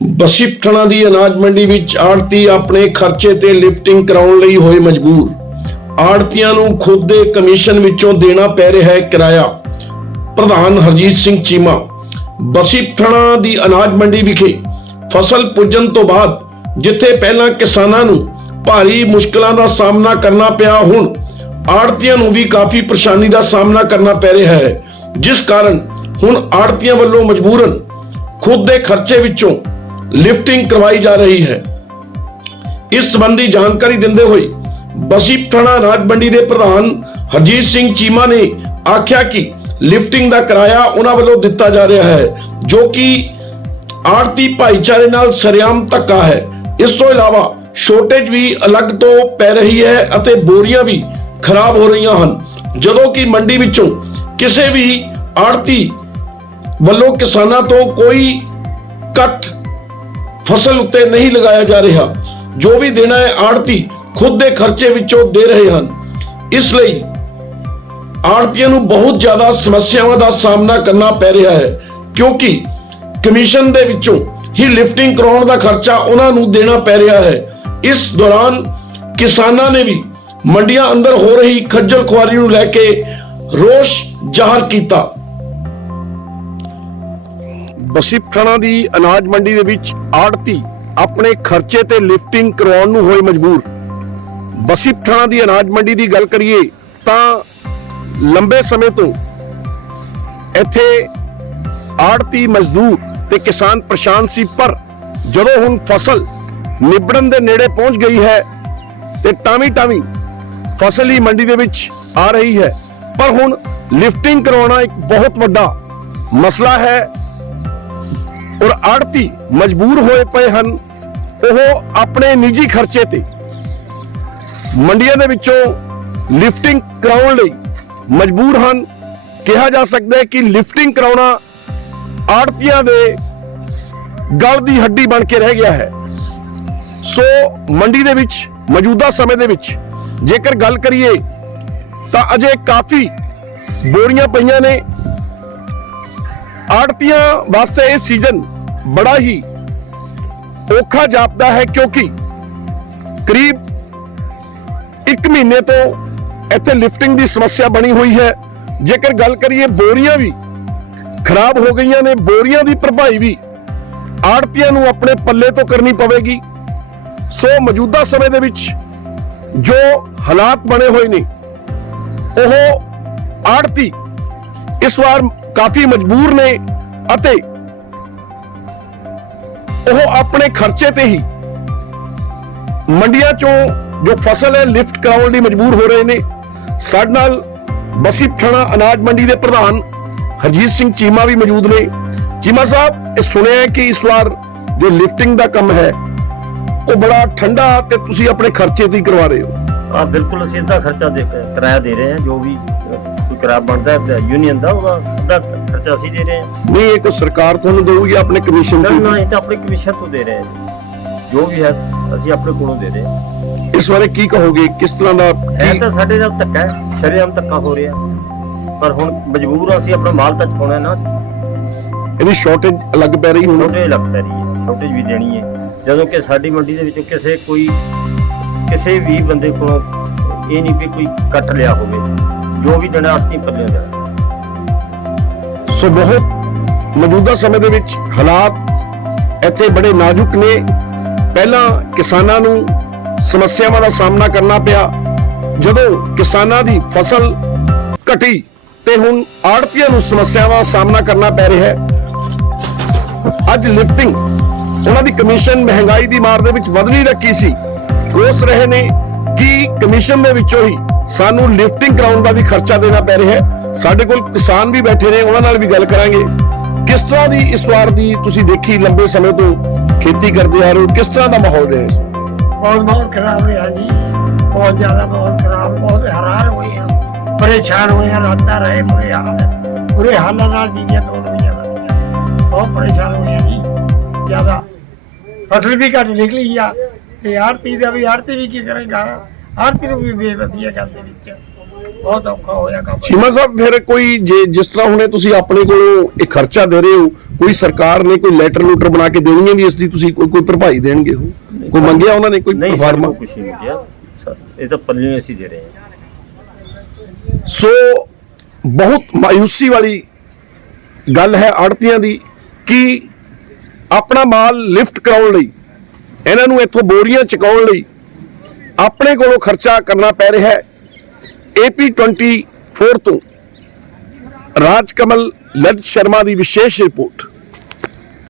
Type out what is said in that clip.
ਬਸਿਪਠਣਾ ਦੀ ਅਨਾਜ ਮੰਡੀ ਵਿੱਚ ਆੜਤੀ ਆਪਣੇ ਖਰਚੇ ਤੇ ਲਿਫਟਿੰਗ ਕਰਾਉਣ ਲਈ ਹੋਏ ਮਜਬੂਰ। ਆੜਤੀਆਂ ਨੂੰ ਖੁਦ ਦੇ ਕਮਿਸ਼ਨ ਵਿੱਚੋਂ ਦੇਣਾ ਪੈ ਰਿਹਾ ਹੈ ਕਿਰਾਇਆ, ਪ੍ਰਧਾਨ ਹਰਜੀਤ ਸਿੰਘ ਚੀਮਾ। ਬਸਿਪਠਣਾ ਦੀ ਅਨਾਜ ਮੰਡੀ ਵਿਖੇ ਫਸਲ ਪੁੱਜਣ ਤੋਂ ਬਾਅਦ, ਜਿੱਥੇ ਪਹਿਲਾਂ ਕਿਸਾਨਾਂ ਨੂੰ ਭਾਰੀ ਮੁਸ਼ਕਲਾਂ ਦਾ ਸਾਹਮਣਾ ਕਰਨਾ ਪਿਆ, ਹੁਣ ਆੜਤੀਆਂ ਨੂੰ ਵੀ ਕਾਫੀ ਪਰੇਸ਼ਾਨੀ ਦਾ ਸਾਹਮਣਾ ਕਰਨਾ ਪੈ ਰਿਹਾ ਹੈ, ਜਿਸ ਕਾਰਨ ਹੁਣ ਆੜਤੀਆਂ ਵੱਲੋਂ ਮਜਬੂਰਨ ਖੁਦ ਦੇ ਖਰਚੇ ਵਿੱਚੋਂ ਲਿਫਟਿੰਗ ਕਰਵਾਈ ਜਾ ਰਹੀ ਹੈ। ਇਸ ਸੰਬੰਧੀ ਜਾਣਕਾਰੀ ਦਿੰਦੇ ਹੋਏ ਬਸੀ ਥਾਣਾ ਰਾਜ ਦੇ ਪ੍ਰਧਾਨ ਹਰਜੀਤ ਸਿੰਘ ਚੀਮਾ ਨੇ ਆਖਿਆ ਕਿ ਲਿਫਟਿੰਗ ਦਾ ਕਿਰਾਇਆ ਉਹਨਾਂ ਵੱਲੋਂ ਦਿੱਤਾ ਜਾ ਰਿਹਾ ਹੈ, ਜੋ ਕਿ ਆੜਤੀ ਭਾਈਚਾਰੇ ਨਾਲ ਸਰਿਆਮ ਧੱਕਾ ਹੈ। ਇਸ ਤੋਂ ਇਲਾਵਾ ਸ਼ੋਰਟੇਜ ਵੀ ਅਲੱਗ ਤੋਂ ਪੈ ਰਹੀ ਹੈ ਅਤੇ ਬੋਰੀਆਂ ਵੀ ਖਰਾਬ ਹੋ ਰਹੀਆਂ ਹਨ। ਜਦੋਂ ਕਿ ਮੰਡੀ ਵਿੱਚੋਂ ਕਿਸੇ ਵੀ ਆੜਤੀ ਵੱਲੋਂ ਕਿਸਾਨਾਂ ਤੋਂ ਕੋਈ ਕੱਟ ਫਸਲ ਉੱਤੇ ਨਹੀਂ ਲਗਾਇਆ ਜਾ ਰਿਹਾ। ਜੋ ਵੀ ਦੇਣਾ ਹੈ ਆੜਤੀ ਖੁਦ ਦੇ ਖਰਚੇ ਵਿੱਚੋਂ ਦੇ ਰਹੇ ਹਨ। ਇਸ ਲਈ ਆੜਤੀਆਂ ਨੂੰ ਬਹੁਤ ਜ਼ਿਆਦਾ ਸਮੱਸਿਆਵਾਂ ਦਾ ਸਾਹਮਣਾ ਕਰਨਾ ਪੈ ਰਿਹਾ ਹੈ, ਕਿਉਂਕਿ ਕਮਿਸ਼ਨ ਦੇ ਵਿੱਚੋਂ ਹੀ ਲਿਫਟਿੰਗ ਕਰਾਉਣ ਦਾ ਖਰਚਾ ਉਹਨਾਂ ਨੂੰ ਦੇਣਾ ਪੈ ਰਿਹਾ ਹੈ। ਇਸ ਦੌਰਾਨ ਕਿਸਾਨਾਂ ਨੇ ਵੀ ਮੰਡੀਆਂ ਅੰਦਰ ਹੋ ਰਹੀ ਖੱਜਲ ਖੁਆਰੀ ਨੂੰ ਲੈ ਕੇ ਰੋਸ਼ ਜ਼ਾਹਰ ਕੀਤਾ। ਬਸੀਪਖਾਨਾ ਦੀ ਅਨਾਜ ਮੰਡੀ ਦੇ ਵਿੱਚ ਆੜਤੀ ਆਪਣੇ ਖਰਚੇ ਤੇ ਲਿਫਟਿੰਗ ਕਰਵਾਉਣ ਨੂੰ ਹੋਏ ਮਜਬੂਰ। ਬਸੀਪ ਬਸੀਪਖਾਨਾ ਦੀ ਅਨਾਜ ਮੰਡੀ ਦੀ ਗੱਲ ਕਰੀਏ ਤਾਂ ਲੰਬੇ ਸਮੇਂ ਤੋਂ ਇੱਥੇ ਆੜਤੀ ਮਜ਼ਦੂਰ ਤੇ ਕਿਸਾਨ ਪਰੇਸ਼ਾਨ ਸੀ, ਪਰ ਜਦੋਂ ਹੁਣ ਫਸਲ ਨਿਬੜਨ ਦੇ ਨੇੜੇ ਪਹੁੰਚ ਗਈ ਹੈ ਤੇ ਟਾਵੀ ਟਾਵੀ ਫਸਲ ਹੀ ਮੰਡੀ ਦੇ ਵਿੱਚ ਆ ਰਹੀ ਹੈ। ਪਰ ਹੁਣ ਲਿਫਟਿੰਗ ਕਰਾਉਣਾ ਇੱਕ ਬਹੁਤ ਵੱਡਾ ਮਸਲਾ ਹੈ। ਔਰ ਆੜਤੀ ਮਜਬੂਰ ਹੋਏ ਪਏ ਹਨ, ਉਹ ਆਪਣੇ ਨਿੱਜੀ ਖਰਚੇ ਤੇ ਮੰਡੀਆਂ ਦੇ ਵਿੱਚੋਂ ਲਿਫਟਿੰਗ ਕਰਾਉਣ ਲਈ ਮਜਬੂਰ ਹਨ। ਕਿਹਾ ਜਾ ਸਕਦਾ ਹੈ ਕਿ ਲਿਫਟਿੰਗ ਕਰਾਉਣਾ ਆੜਤੀਆਂ ਦੇ ਗਲ ਦੀ ਹੱਡੀ ਬਣ ਕੇ ਰਹਿ ਗਿਆ ਹੈ। ਸੋ ਮੰਡੀ ਦੇ ਵਿੱਚ, ਮੌਜੂਦਾ ਸਮੇਂ ਦੇ ਵਿੱਚ ਜੇਕਰ ਗੱਲ ਕਰੀਏ ਤਾਂ ਅਜੇ ਕਾਫੀ ਬੋਰੀਆਂ ਪਈਆਂ ਨੇ। ਆੜਤੀਆਂ ਵਾਸਤੇ ਇਹ ਸੀਜ਼ਨ ਬੜਾ ਹੀ ਔਖਾ ਜਾਪਦਾ ਹੈ ਕਿਉਂਕਿ ਕਰੀਬ 1 ਮਹੀਨੇ ਤੋਂ ਇੱਥੇ ਲਿਫਟਿੰਗ ਦੀ ਸਮੱਸਿਆ ਬਣੀ ਹੋਈ ਹੈ। ਜੇਕਰ ਗੱਲ ਕਰੀਏ ਬੋਰੀਆਂ ਵੀ ਖਰਾਬ ਹੋ ਗਈਆਂ ਨੇ, ਬੋਰੀਆਂ ਦੀ ਭਰਪਾਈ ਵੀ ਆੜਤੀਆਂ ਨੂੰ ਆਪਣੇ ਪੱਲੇ ਤੋਂ ਕਰਨੀ ਪਵੇਗੀ। ਸੋ ਮੌਜੂਦਾ ਸਮੇਂ ਦੇ ਵਿੱਚ ਜੋ ਹਾਲਾਤ ਬਣੇ ਹੋਏ ਨੇ, ਉਹ ਆੜਤੀ ਇਸ ਵਾਰ ਕਾਫੀ ਮਜਬੂਰ ਨੇ ਅਤੇ ਉਹ ਆਪਣੇ ਖਰਚੇ ਤੇ ਹੀ ਮੰਡੀਆਂ ਚੋਂ ਜੋ ਫਸਲ ਹੈ, ਲਿਫਟ ਕਰਾਉਣ ਲਈ ਮਜਬੂਰ ਹੋ ਰਹੇ ਨੇ। ਸਾਡੇ ਨਾਲ ਬਸੀ ਥਾਣਾ ਅਨਾਜ ਮੰਡੀ ਦੇ ਪ੍ਰਧਾਨ ਹਰਜੀਤ ਸਿੰਘ ਚੀਮਾ ਵੀ ਮੌਜੂਦ ਨੇ। ਚੀਮਾ ਸਾਹਿਬ, ਇਹ ਸੁਣਿਆ ਕਿ ਇਸ ਵਾਰ ਜੋ ਲਿਫਟਿੰਗ ਦਾ ਕੰਮ ਹੈ, ਉਹ ਬੜਾ ਠੰਡਾ ਤੇ ਤੁਸੀਂ ਆਪਣੇ ਖਰਚੇ ਤੇ ਹੀ ਕਰਵਾ ਰਹੇ ਹੋ। ਆ ਬਿਲਕੁਲ ਅਸੀਂ ਇਹਦਾ ਖਰਚਾ ਦੇ ਕਿਰਾਇਆ ਦੇ ਰਹੇ ਹਾਂ, ਜੋ ਵੀ ਕੋਈ ਕਿਰਾਇਆ ਬਣਦਾ ਹੈ ਯੂਨੀਅਨ ਦਾ ਉਹਦਾ ਖਰਚਾ ਅਸੀਂ ਦੇ ਰਹੇ ਹਾਂ। ਨਹੀਂ ਇਹ ਤਾਂ ਸਰਕਾਰ ਤੁਹਾਨੂੰ ਦੇਊਗੀ ਆਪਣੇ ਕਮਿਸ਼ਨ ਨਾ ਤੋਂ। ਨਾ ਇਹ ਤਾਂ ਆਪਣੇ ਕਮਿਸ਼ਨ ਤੋਂ ਦੇ ਰਹੇ ਹਾਂ ਜੀ। ਵੀ ਹੈ ਅਸੀਂ ਆਪਣੇ ਕੋਲੋਂ ਦੇ ਰਹੇ ਹਾਂ। ਇਸ ਬਾਰੇ ਕੀ ਕਹੋਗੇ? ਕਿਸ ਤਰ੍ਹਾਂ ਦਾ ਹੈ ਕੀ- ਤਾਂ ਸਾਡੇ ਨਾਲ ਧੱਕਾ ਹੈ ਸ਼ਰੇਆਮ ਧੱਕਾ ਹੋ ਰਿਹਾ ਪਰ ਹੁਣ ਮਜਬੂਰ ਹਾਂ ਅਸੀਂ ਆਪਣਾ ਮਾਲ ਤਾਂ ਚੁਕਾਉਣਾ ਹੈ ਨਾ। ਇਹਦੀ ਸ਼ਾਰਟੇਜ ਅਲੱਗ ਪੈ ਰਹੀ ਹੁਣ। ਛੋਟੇ ਲੱਗ ਪੈ ਰਹੀ ਹੈ ਛੋਟੇ ਵੀ ਦੇਣੀ ਹੈ। ਜਦੋਂ ਕਿ ਸਾਡੀ ਮੰਡੀ ਦੇ ਵਿੱਚੋਂ ਕਿਸੇ ਕੋਈ ਕਿਸੇ ਵੀ ਬੰਦੇ ਕੋਲੋਂ ਇਹ ਨਹੀਂ ਵੀ ਕੋਈ ਕੱਟ ਲਿਆ ਹੋਵੇ। ਜੋ ਵੀ ਦੇਣਾ ਅਸੀਂ ਪੱਲੇ ਦੇਣਾ ਸੋ ਬਹੁਤ ਮੌਜੂਦਾ ਸਮੇਂ ਦੇ ਵਿੱਚ ਹਾਲਾਤ ਇੱਥੇ ਬੜੇ ਨਾਜ਼ੁਕ ਨੇ। ਪਹਿਲਾਂ ਕਿਸਾਨਾਂ ਨੂੰ ਸਮੱਸਿਆਵਾਂ ਦਾ ਸਾਹਮਣਾ ਕਰਨਾ ਪਿਆ। ਜਦੋਂ ਕਿਸਾਨਾਂ ਦੀ ਫਸਲ ਘਟੀ, ਤੇ ਹੁਣ ਆੜਤੀਆਂ ਨੂੰ ਸਮੱਸਿਆਵਾਂ ਦਾ ਸਾਹਮਣਾ ਕਰਨਾ ਪੈ ਰਿਹਾ ਹੈ। ਅੱਜ ਲਿਫਟਿੰਗ, ਉਹਨਾਂ ਦੀ ਕਮਿਸ਼ਨ ਮਹਿੰਗਾਈ ਦੀ ਮਾਰ ਦੇ ਵਿੱਚ ਵਧਣੀ ਰੱਖੀ ਸੀ? ਕੋਸ ਰਹੇ ਨੇ। ਕਿ ਕਮਿਸ਼ਨ ਦੇ ਵਿੱਚੋਂ ਹੀ ਸਾਨੂੰ ਲਿਫਟਿੰਗ ਕਰਾਉਣ ਦਾ ਵੀ ਖਰਚਾ ਦੇਣਾ ਪੈ ਰਿਹਾ ਸਾਡੇ ਕੋਲ ਕਿਸਾਨ ਵੀ ਬੈਠੇ ਨੇ, ਉਹਨਾਂ ਨਾਲ ਵੀ ਗੱਲ ਕਰਾਂਗੇ। ਕਿਸ ਤਰ੍ਹਾਂ ਦੀ ਇਸ ਵਾਰ ਦੀ ਤੁਸੀਂ ਦੇਖੀ ਲੰਬੇ ਸਮੇਂ ਤੋਂ ਖੇਤੀ ਕਰਦੇ ਆ ਰਹੇ ਹੋ? ਕਿਸ ਤਰ੍ਹਾਂ ਦਾ ਮਾਹੌਲ ਰਿਹਾ ਬਹੁਤ ਬਹੁਤ ਖਰਾਬ ਰਿਹਾ ਜੀ। ਬਹੁਤ ਜ਼ਿਆਦਾ ਬਹੁਤ ਖਰਾਬ, ਬਹੁਤ ਹਰਾਰ ਹੋਏ ਆ। ਪਰੇਸ਼ਾਨ ਹੋਏ ਆ, ਰਾਤਾਂ ਰਹੇ ਬੁਰੇ ਹਾਲ ਬੁਰੇ ਹਾਲਾਂ ਨਾਲ ਜੀਵਨ ਤੋੜ ਰਹੀਆਂ ਬਹੁਤ ਪਰੇਸ਼ਾਨ ਹੋਏ ਆ ਜੀ। ਜ਼ਿਆਦਾ। ਫਸਲ ਵੀ ਘੱਟ ਨਿਕਲੀ ਆ। ਤੇ ਆਰਤੀ ਦਾ ਵੀ ਆਰਤੀ ਵੀ ਕੀ ਕਰਾਂਗਾ ਆਰਤੀ ਨੂੰ ਵੀ ਬੇਵਤੀ ਹੈ ਗੱਲ ਦੇ ਵਿੱਚ। ਬਹੁਤ ਔਖਾ ਹੋਇਆ ਕੰਮ। ਚੀਮਾ ਸਾਹਿਬ ਫਿਰ ਕੋਈ ਜੇ ਜਿਸ ਤਰ੍ਹਾਂ ਹੁਣੇ ਤੁਸੀਂ ਆਪਣੇ ਕੋਲੋਂ ਇਹ ਖਰਚਾ ਦੇ ਰਹੇ ਹੋ ਕੋਈ ਸਰਕਾਰ ਨੇ ਕੋਈ ਲੈਟਰ ਲੂਟਰ ਬਣਾ ਕੇ ਦੇਣੀ ਹੈ ਵੀ ਇਸ ਦੀ ਤੁਸੀਂ ਕੋਈ ਕੋਈ ਭਰਪਾਈ ਦੇਣਗੇ ਉਹ? ਕੋਈ ਮੰਗਿਆ ਉਹਨਾਂ ਨੇ ਕੋਈ ਪਰਫਾਰਮਾ ਕੁਛ ਨਹੀਂ ਕਿਹਾ ਸਰ, ਇਹ ਤਾਂ ਪੱਲੇ ਅਸੀਂ ਦੇ ਰਹੇ ਹਾਂ। ਸੋ ਬਹੁਤ ਮਾਇੂਸੀ ਵਾਲੀ ਗੱਲ ਹੈ ਆੜਤੀਆਂ ਦੀ ਕਿ ਆਪਣਾ ਮਾਲ ਲਿਫਟ ਕਰਾਉਣ ਲਈ ਇਹਨਾਂ ਨੂੰ ਇੱਥੋਂ ਬੋਰੀਆਂ ਚੁਕਾਉਣ ਲਈ ਆਪਣੇ ਕੋਲੋਂ ਖਰਚਾ ਕਰਨਾ ਪੈ ਰਿਹਾ ਹੈ। ਏਪੀ 24 ਤੋਂ ਰਾਜ ਕਮਲ ਲੱਦ ਸ਼ਰਮਾ ਦੀ ਵਿਸ਼ੇਸ਼ ਰਿਪੋਰਟ।